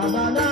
la la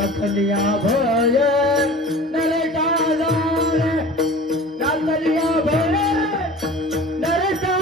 नाचलिया भय नरका झाले नाचलिया भय नरका